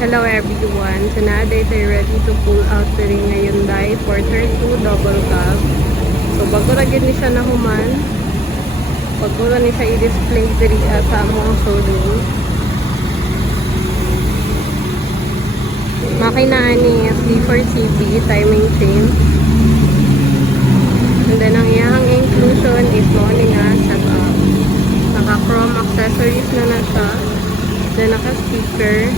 Hello everyone! So na date ay ready to pull out the ring ngayon dahil for turn 2 double cab. So bago na gid ni siya nahuman. Bago na ni siya i-display diri sa among showroom. Makina ni D4CB timing chain. And then ang iyang inclusion is mo nga setup. Naka-chrome accessories na siya. Then naka-speaker.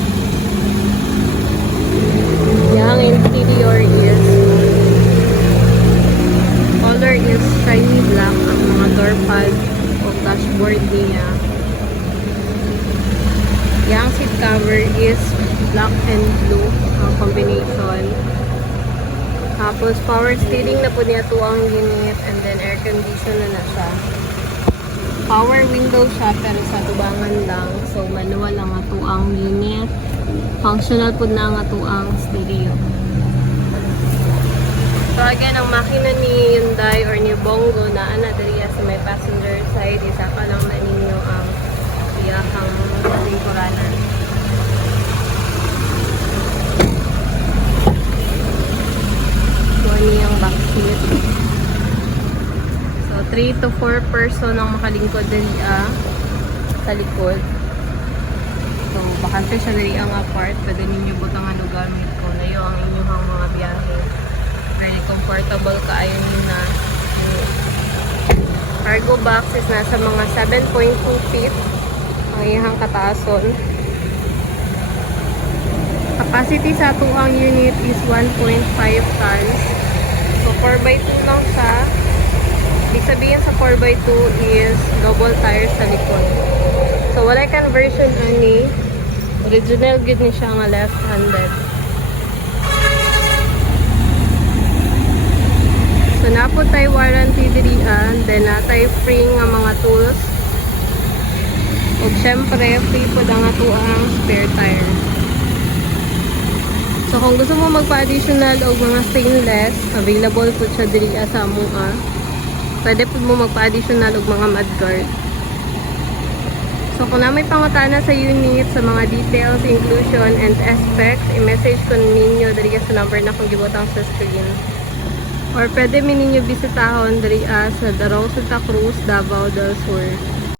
Yang interior is color is shiny black ang mga door pad o dashboard niya. Yang seat cover is black and blue ang combination. Tapos power steering na po niya to ang unit and then air condition na siya. Power window siya pero sa tubangan lang. So manual lang ato ang unit. Functional po na nga to ang stereo. So again, ang makina ni Hyundai or ni Bongo na diri sa may passenger side, isa ka lang na ninyo ang iyahang lingkuranan. So niyang back seat. So 3 to 4 person ang makalingkod diri sa likod. So, bakante siya dali ang apart. Pwede ninyo butang ano gamit ko. Layo ang inyong mga biyahe. Very comfortable kaayon yun na. Cargo box is nasa mga 7.2 feet. Ang iyang kataason. Capacity sa tuang unit is 1.5 tons. So, 4x2 lang siya. Ibig sabihin sa 4x2 is double tires sa likod. So, wala conversion ani. Original good ni siya nga left-handed. So, napod tayo warranty dirian. Then, natay free nga mga tools. O, syempre, free po ang ato ang spare tire. So, kung gusto mo magpa-additional o mga stainless, available po siya dirian sa among pwede po mo magpa-additional o mga mudguard. So, kung na may pangutana sa unit, sa mga details, inclusion, and specs, i-message ko ninyo dali sa number na kung gibutang sa screen. Or pwede mi ninyo bisitahon dali sa Darao, Santa Cruz, Davao del Sur.